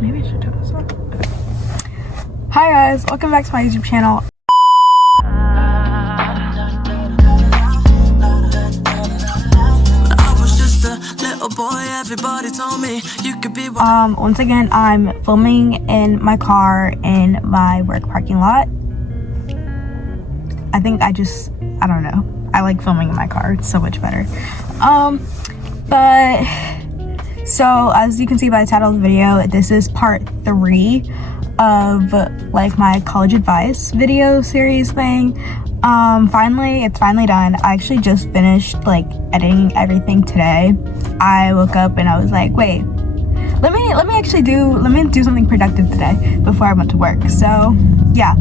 Maybe I should turn this off. Okay. Hi guys, welcome back to my YouTube channel. Once again, I'm filming in my car in my work parking lot. I don't know. I like filming in my car. It's so much better. So as you can see by the title of the video, this is part 3 of like my college advice video series thing. It's finally done. I actually just finished like editing everything today. I woke up and I was like, wait, let me do something productive today before I went to work. So yeah.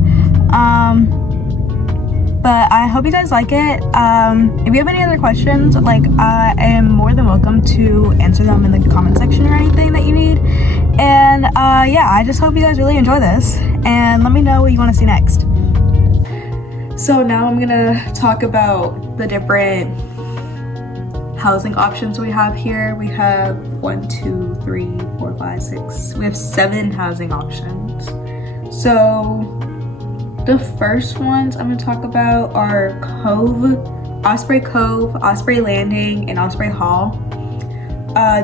But I hope you guys like it. If you have any other questions, like I am more than welcome to answer them in the comment section or anything that you need. And yeah, I just hope you guys really enjoy this and let me know what you want to see next. So now I'm gonna talk about the different housing options we have here. We have 1, 2, 3, 4, 5, 6. We have 7 housing options. So the first ones I'm going to talk about are Osprey Cove, Osprey Landing, and Osprey Hall.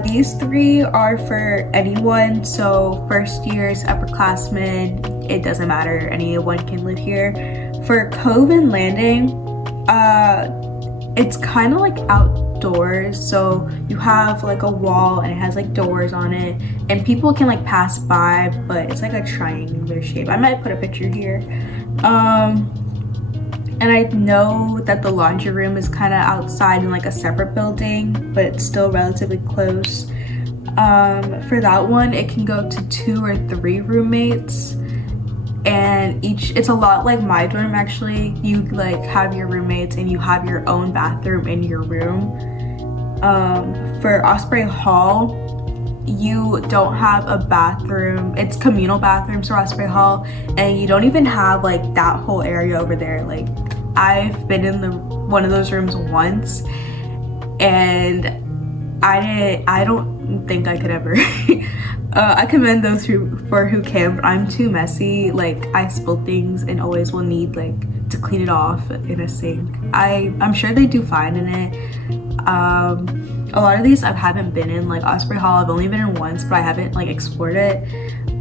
These 3 are for anyone, so first years, upperclassmen, it doesn't matter, anyone can live here. For Cove and Landing, it's kind of like outdoors, so you have like a wall and it has like doors on it, and people can like pass by, but it's like a triangular shape. I might put a picture here. And I know that the laundry room is kind of outside in like a separate building, but it's still relatively close. For that one, it can go to 2 or 3 roommates, and it's a lot like my dorm actually. You like have your roommates and you have your own bathroom in your room. For Osprey Hall, you don't have a bathroom. It's communal bathrooms for Osprey Hall, and you don't even have like that whole area over there. Like I've been in one of those rooms once, and I don't think I could ever. I commend those who can, but I'm too messy. Like I spill things and always will need like to clean it off in a sink. I'm sure they do fine in it. A lot of these I haven't been in, like Osprey Hall I've only been in once, but I haven't like explored it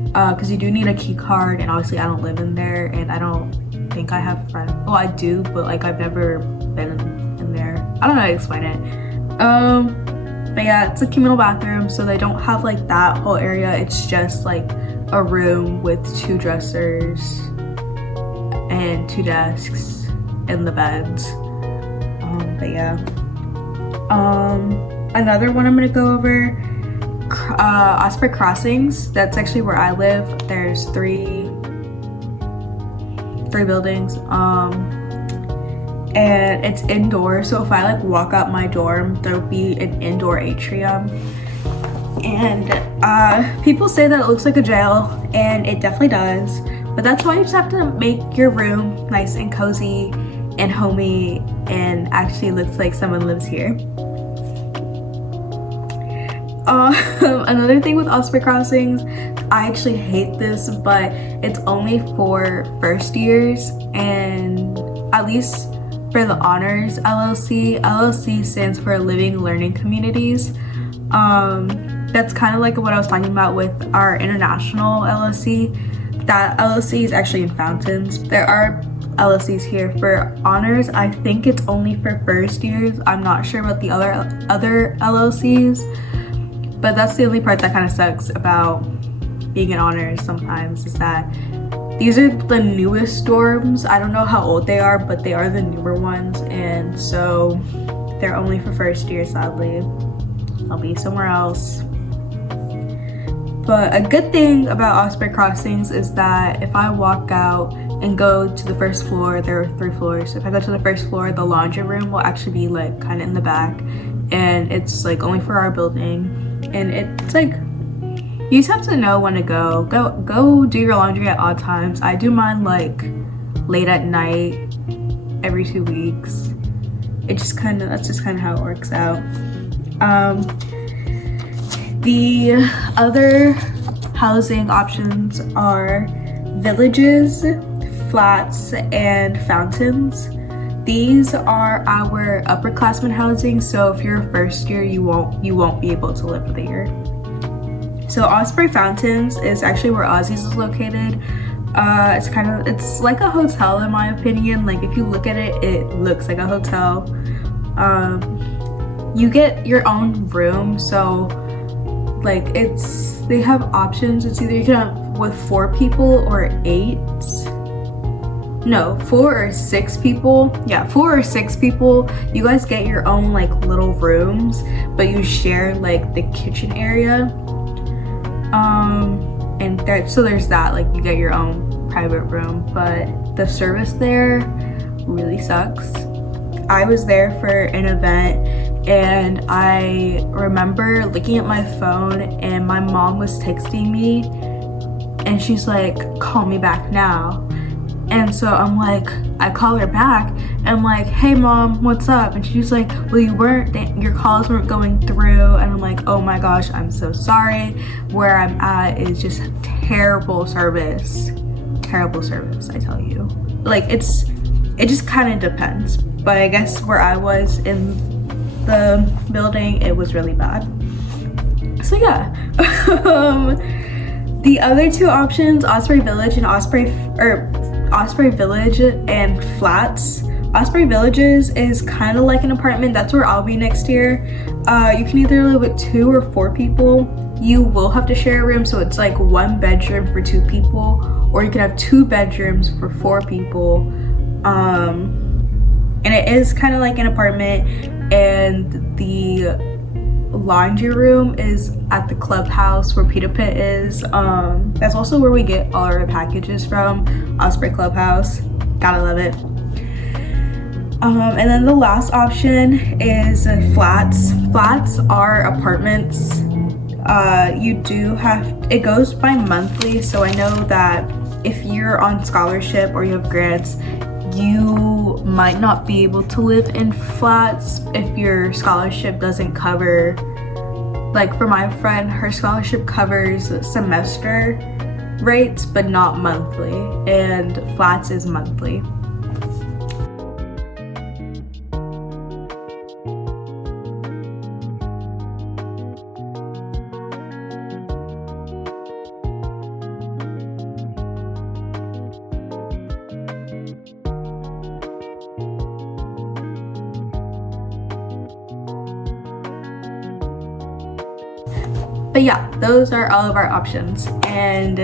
because you do need a key card, and obviously I don't live in there, and I don't think I have friends. Well, I do, but like I've never been in there. I don't know how to explain it. But yeah, it's a communal bathroom, so they don't have like that whole area. It's just like a room with 2 dressers and 2 desks and the beds. But yeah. Another one I'm gonna go over, Osprey Crossings. That's actually where I live. There's 3 buildings, and it's indoor, so if I like walk out my dorm, there'll be an indoor atrium, and people say that it looks like a jail, and it definitely does, but that's why you just have to make your room nice and cozy and homey and actually looks like someone lives here. Another thing with Osprey Crossings, I actually hate this, but it's only for first years, and at least for the Honors LLC. LLC stands for Living Learning Communities. That's kind of like what I was talking about with our international LLC. That LLC is actually in Fountains. There are LLCs here. For Honors, I think it's only for first years. I'm not sure about the other LLCs. But that's the only part that kind of sucks about being in Honors sometimes, is that these are the newest dorms. I don't know how old they are, but they are the newer ones, and so they're only for first year, sadly. I'll be somewhere else. But a good thing about Osprey Crossings is that if I walk out and go to the first floor, there are 3 floors. So if I go to the first floor, the laundry room will actually be like kind of in the back, and it's like only for our building. And it's like, you just have to know when to go do your laundry at odd times. I do mine like late at night every 2 weeks. That's just kind of how it works out. The other housing options are villages, flats, and fountains. These are our upperclassmen housing, so if you're a first year, you won't be able to live there. So Osprey Fountains is actually where Ozzy's is located. It's like a hotel in my opinion. Like if you look at it, it looks like a hotel. You get your own room, so like they have options. It's either you can have with 4 people or 8. No, 4 or 6 people. Yeah, 4 or 6 people. You guys get your own like little rooms, but you share like the kitchen area. So there's that, like you get your own private room, but the service there really sucks. I was there for an event and I remember looking at my phone and my mom was texting me and she's like, call me back now. And so I'm like, I call her back and I'm like, hey mom, what's up? And she's like, well, your calls weren't going through. And I'm like, oh my gosh, I'm so sorry. Where I'm at is just terrible service, I tell you. Like it just kind of depends, but I guess where I was in the building, it was really bad. So yeah. The other 2 options, Osprey Village and Osprey Village and flats. Osprey Villages is kind of like an apartment. That's where I'll be next year. You can either live with 2 or 4 people. You will have to share a room, so it's like 1 bedroom for 2 people, or you can have 2 bedrooms for 4 people. And it is kind of like an apartment, and the laundry room is at the clubhouse where Pt.3 is. That's also where we get all our packages from, Osprey Clubhouse. Gotta love it. And then the last option is flats. Flats are apartments. It goes by monthly, so I know that if you're on scholarship or you have grants, you might not be able to live in flats if your scholarship doesn't cover, like for my friend, her scholarship covers semester rates but not monthly, and flats is monthly. But yeah, those are all of our options and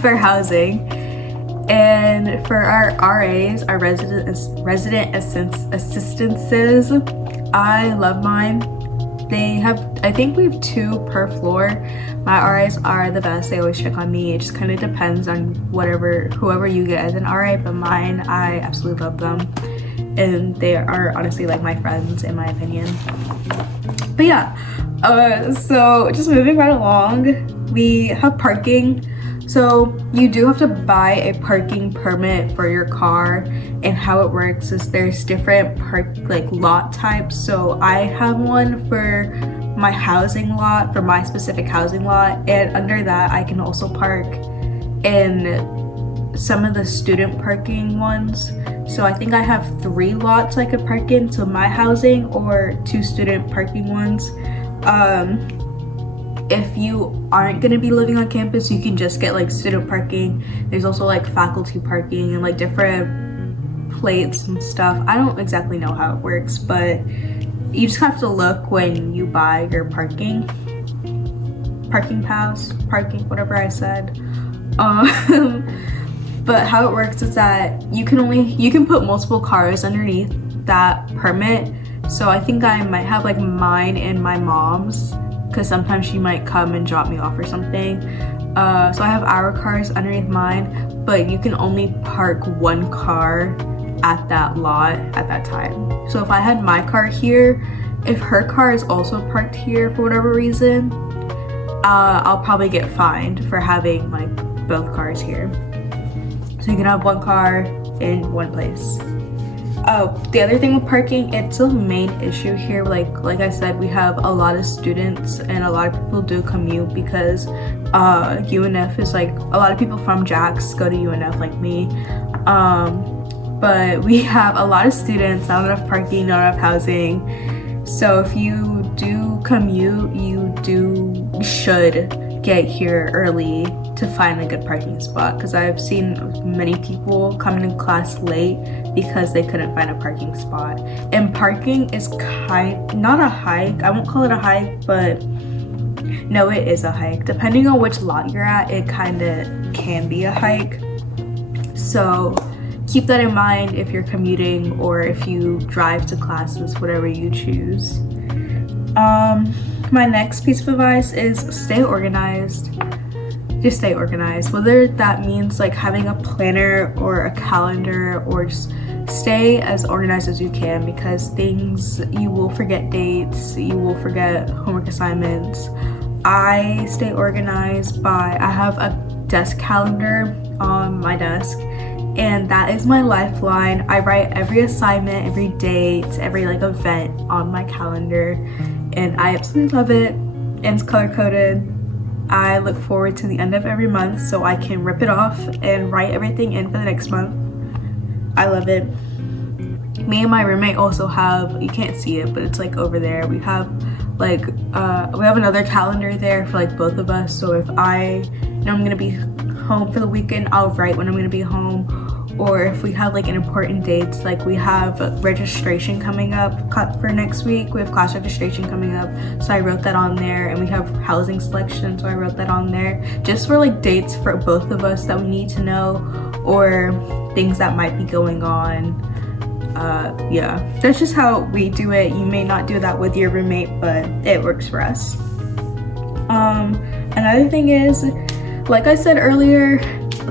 for housing. And for our RAs, our resident assistances, I love mine. I think we have 2 per floor. My RAs are the best. They always check on me. It just kind of depends on whoever you get as an RA, but mine, I absolutely love them. And they are honestly like my friends in my opinion. But yeah, so just moving right along, we have parking. So you do have to buy a parking permit for your car, and how it works is there's different lot types. So I have one for my housing lot, for my specific housing lot, and under that I can also park in some of the student parking ones. So I think I have 3 lots I could park in, so my housing or 2 student parking ones. If you aren't gonna be living on campus, you can just get like student parking. There's also like faculty parking and like different plates and stuff. I don't exactly know how it works, but you just have to look when you buy your parking pass, whatever I said. But how it works is that you can put multiple cars underneath that permit. So I think I might have like mine and my mom's, because sometimes she might come and drop me off or something. So I have our cars underneath mine, but you can only park 1 car at that lot at that time. So if I had my car here, if her car is also parked here for whatever reason, I'll probably get fined for having like both cars here. So you can have 1 car in 1 place. Oh, the other thing with parking, it's a main issue here. Like I said, we have a lot of students and a lot of people do commute because UNF is like, a lot of people from Jax go to UNF like me. But we have a lot of students, not enough parking, not enough housing. So if you do commute, you should get here early to find a good parking spot, because I've seen many people coming to class late because they couldn't find a parking spot. And parking is not a hike, I won't call it a hike, but no, it is a hike. Depending on which lot you're at, it kind of can be a hike. So keep that in mind if you're commuting or if you drive to classes, whatever you choose. My next piece of advice is stay organized. Just stay organized, whether that means like having a planner or a calendar, or just stay as organized as you can, because you will forget dates, you will forget homework assignments. I stay organized I have a desk calendar on my desk, and that is my lifeline. I write every assignment, every date, every like event on my calendar, and I absolutely love it. And it's color coded. I look forward to the end of every month so I can rip it off and write everything in for the next month. I love it. Me and my roommate also have, you can't see it, but it's like over there, we have like we have another calendar there for like both of us. So if I know I'm gonna be home for the weekend, I'll write when I'm gonna be home. Or if we have like an important dates, like we have registration coming up for next week, we have class registration coming up, so I wrote that on there. And we have housing selection, so I wrote that on there, just for like dates for both of us that we need to know, or things that might be going on. Yeah, that's just how we do it. You may not do that with your roommate, but it works for us. Another thing is, like I said earlier,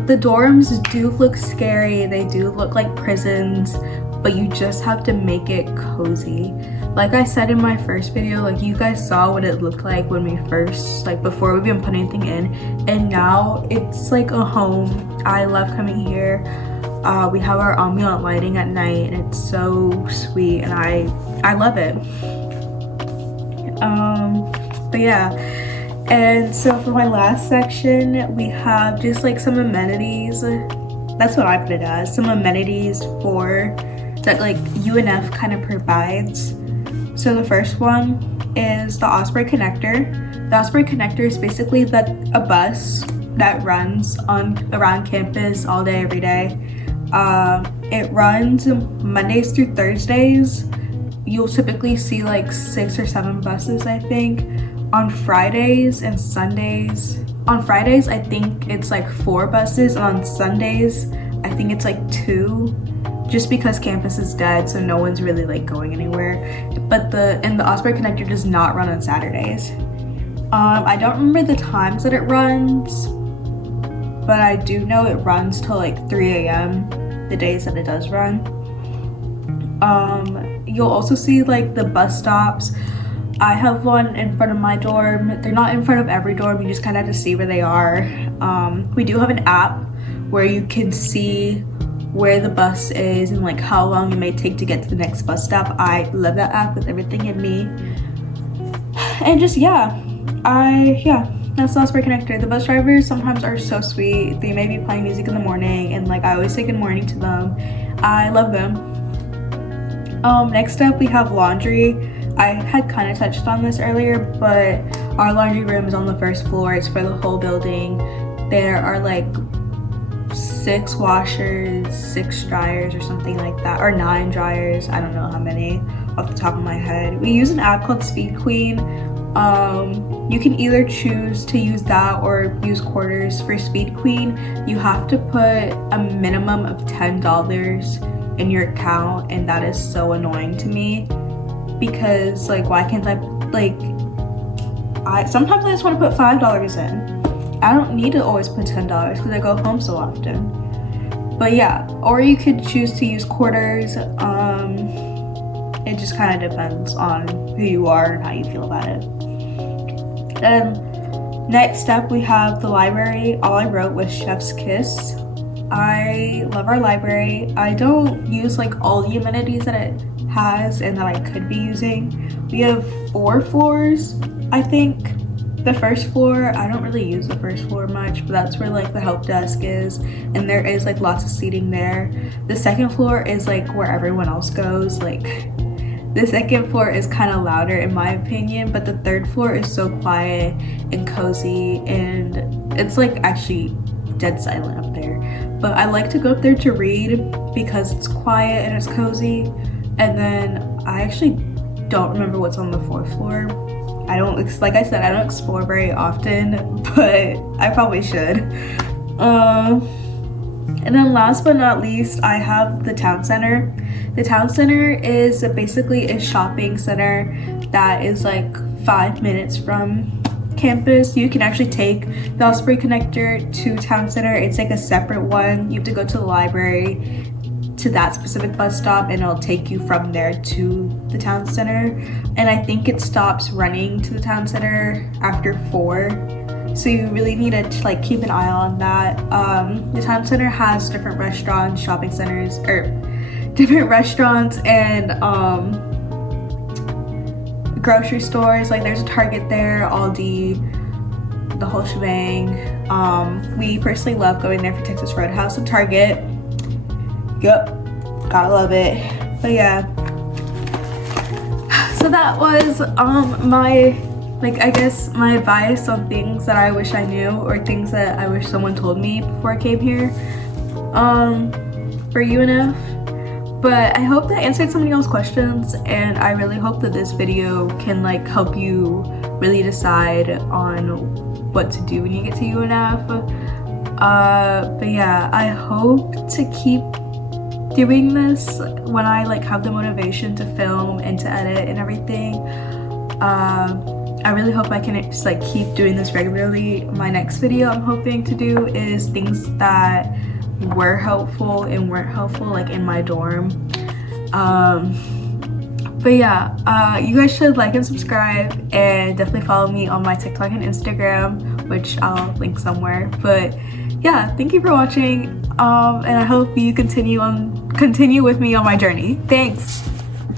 the dorms do look scary, they do look like prisons, but you just have to make it cozy. Like I said in my first video, like you guys saw what it looked like when we first, like before we even put anything in, and now it's like a home. I love coming here. We have our ambient lighting at night, and it's so sweet, and I love it. But yeah. And so for my last section, we have just like some amenities. That's what I put it as, some amenities that like UNF kind of provides. So the first one is the Osprey Connector. The Osprey Connector is basically a bus that runs around campus all day, every day. It runs Mondays through Thursdays. You'll typically see like 6 or 7 buses, I think. On Fridays and Sundays, on Fridays I think it's like 4 buses, and on Sundays I think it's like 2, just because campus is dead, so no one's really like going anywhere. But the Osprey Connector does not run on Saturdays. I don't remember the times that it runs, but I do know it runs till like 3 a.m. the days that it does run. You'll also see like the bus stops. I have one in front of my dorm. They're not in front of every dorm, you just kind of have to see where they are. We do have an app where you can see where the bus is and like how long it may take to get to the next bus stop. I love that app with everything in me. And just that's the Osprey Connector. The bus drivers sometimes are so sweet. They may be playing music in the morning, and like I always say good morning to them. I love them. Next up we have laundry. I had kind of touched on this earlier, but our laundry room is on the first floor. It's for the whole building. There are like 6 washers, 6 dryers or something like that, or 9 dryers. I don't know how many off the top of my head. We use an app called Speed Queen. You can either choose to use that or use quarters. For Speed Queen, you have to put a minimum of $10 in your account, and that is so annoying to me. Because like, why can't sometimes I just want to put $5 in. I don't need to always put $10 because I go home so often. But yeah, or you could choose to use quarters. It just kind of depends on who you are and how you feel about it. Then next up we have the library. All I wrote was Chef's Kiss. I love our library. I don't use like all the amenities that it has and that I could be using. We have 4 floors, I think. The first floor, I don't really use the first floor much, but that's where like the help desk is, and there is like lots of seating there. The second floor is like where everyone else goes. Like the second floor is kind of louder in my opinion, but the third floor is so quiet and cozy, and it's like actually dead silent up there. But I like to go up there to read because it's quiet and it's cozy. And then I actually don't remember what's on the 4th floor. I don't, like I said, I don't explore very often, but I probably should. And then last but not least, I have the town center. The town center is basically a shopping center that is like 5 minutes from campus. You can actually take the Osprey connector to town center. It's like a separate one. You have to go to the library, to that specific bus stop, and it'll take you from there to the town center. And I think it stops running to the town center after 4, so you really need to like keep an eye on that. The town center has different restaurants, shopping centers, or different restaurants and grocery stores. Like there's a Target there, Aldi, the whole shebang. We personally love going there for Texas Roadhouse and Target. Yup, gotta love it. But yeah, so that was my, like, I guess my advice on things that I wish I knew, or things that I wish someone told me before I came here for UNF. But I hope that answered some of y'all's questions, and I really hope that this video can like help you really decide on what to do when you get to UNF. But yeah, I hope to keep doing this when I like have the motivation to film and to edit and everything. I really hope I can just like keep doing this regularly. My next video I'm hoping to do is things that were helpful and weren't helpful like in my dorm. But yeah, you guys should like and subscribe, and definitely follow me on my TikTok and Instagram, which I'll link somewhere. But yeah, thank you for watching, and I hope you continue with me on my journey. Thanks.